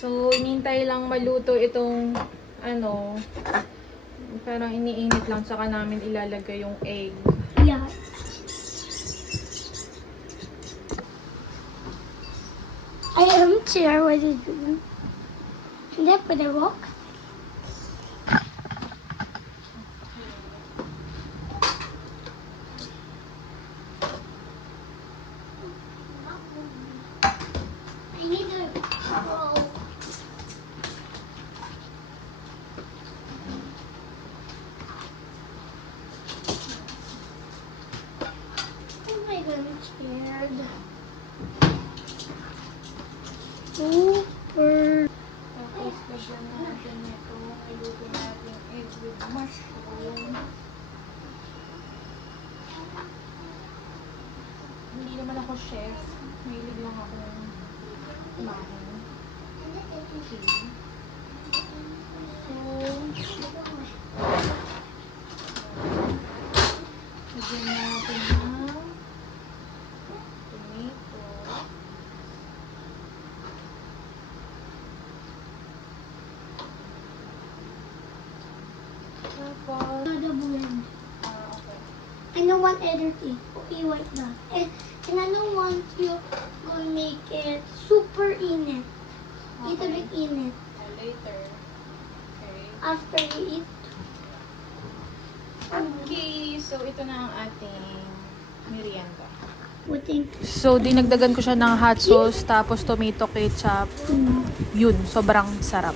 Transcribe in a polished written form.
So, inintay lang maluto itong, ano, parang iniinit lang, saka namin ilalagay yung egg. Yeah. I am sure what is doing. And then put a rock. I need a roll. Oh my god, I'm scared. Super. Tapos, lagyan natin ito. Iluto natin egg with mushroom. Hindi naman ako chef. Mahilig lang ako kumain. Okay. So, lagyan natin ng tomato. Tapos, Another blend. okay. I don't want other thing. Okay, like that. And I don't want you to make it super in it. Little Okay. bit in it. Later. Okay. After you eat. Okay, so ito na ang ating merienda. Putting. So, dinagdagan ko siya ng hot sauce, tapos tomato ketchup. Yun, sobrang sarap.